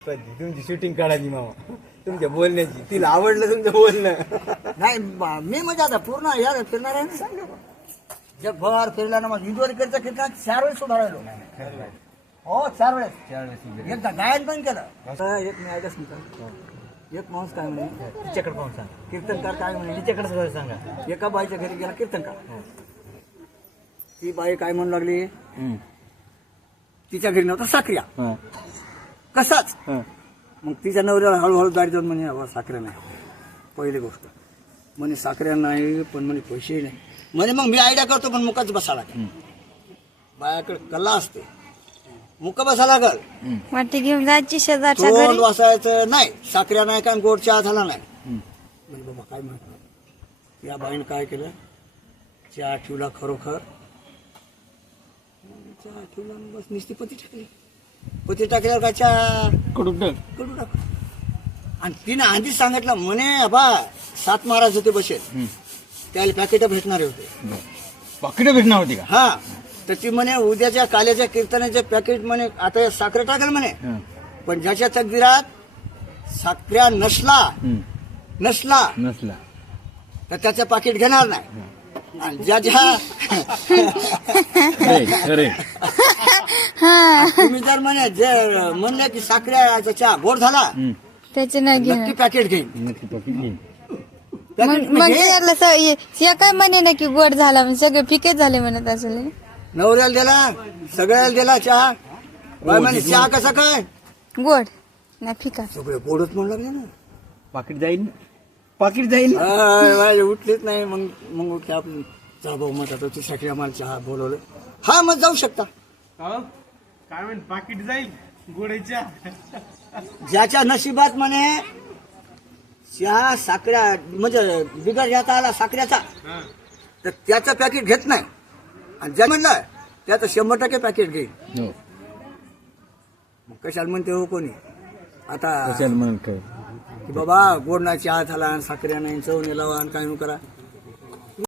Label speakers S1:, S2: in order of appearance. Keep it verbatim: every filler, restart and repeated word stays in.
S1: तुमची शूटिंग काढायची मामा तुमच्या बोलण्याची तिला आवडलं तुमचं बोलणं.
S2: नाही मी म्हणजे आता पूर्ण यार फिरणार आहे ना जगभर फिरला ना मग इंदोरी करता किती चार वेळेस उभा राहिलो. हो चार वेळेस एकदा गायन पण केलं. आता एक मी ऐकच नाही एक माणूस काय म्हणे तिच्याकडे पाहून सांग कीर्तनकार काय म्हणे तिच्याकडे सांगा. एका बाईच्या घरी गेला कीर्तनकार ती बाई काय म्हणू लागली तिच्या घरी नव्हता साखऱ्या कसाच मग तिच्या नवऱ्याला हळूहळू दारी जाऊन म्हणे बाबा साखऱ्या नाही पहिली गोष्ट म्हणे साखऱ्या नाही पण म्हणे पैसेही नाही म्हणे मग मी आयडिया करतो पण मुकाच बसा लागेल बायाकडे कला असते मुका बसा लागल
S3: वाटी घेऊन जायची शेजारच्या
S2: तोंड
S3: घरी
S2: वाचायचं नाही साखऱ्या नाही काय गोड चहा झाला नाही म्हणजे बाबा काय म्हणतो या बाईनं काय केलं चहा ठेवला खरोखर चहा ठेवला आणि बस नुसती पती टाकली पती टाकल्यावर काय चहा
S1: कडू
S2: कडू टाक आणि तिने आधीच सांगितलं म्हणे बा सात महाराज होते बसेल त्याला पॅकेट भेटणारे होते
S1: पाकिट भेटणार होती का
S2: हा तर ती म्हणे उद्याच्या काल्याच्या कीर्तनाचे पॅकेट म्हणे आता साखरे टाकेल म्हणे पण ज्याच्या तकदीरात साखऱ्या नसला नसला
S1: नसला
S2: तर त्याचं पाकिट घेणार नाही आणि ज्याच्या
S1: अरे
S2: तुम्ही जर म्हणे जे म्हणले की साखऱ्याचा चहा गोड झाला
S3: त्याचे नाही
S2: नक्की
S3: घेणार
S2: पॅकेट घेईन
S1: नक्की पाकिट घेईन.
S3: मग
S2: पॅकेट
S3: मग
S2: घे.
S3: त्याला स- हे- हे काय म्हणे ना की गोड झाला म्हणजे सगळे फिकेच झाले म्हणत असेल
S2: नवऱ्याला दिला सगळ्याला दिला चहा बाई म्हणे चहा कसा काय
S3: गोड नाही फिका
S2: सगळे गोडच म्हणू लागले ना
S1: पाकिट जाईल पाकिट जाईल
S2: अय, बाई, उठलीच नाही मग मग उठले आपण चहा भाऊ म्हणतात होती सगळी आम्हाला चहा बोलवलं हा मग जाऊ शकता
S4: काय म्हण पाकिट जाईल गोड्याच्या
S2: ज्याच्या नशिबात म्हणे चहा साखऱ्या म्हणजे बिगर घेता आला साखऱ्याचा तर त्याचं पॅकेट घेत नाही आणि ज्या म्हणलं त्याचं शंभर टक्के पॅकेट घेईल
S1: हो
S2: मग कशाला म्हणते हो कोणी आता
S1: कशाला म्हणून काय
S2: की बाबा गोड नाही चहा झाला आणि साखऱ्या नाही चव नेला आणि काय नु करा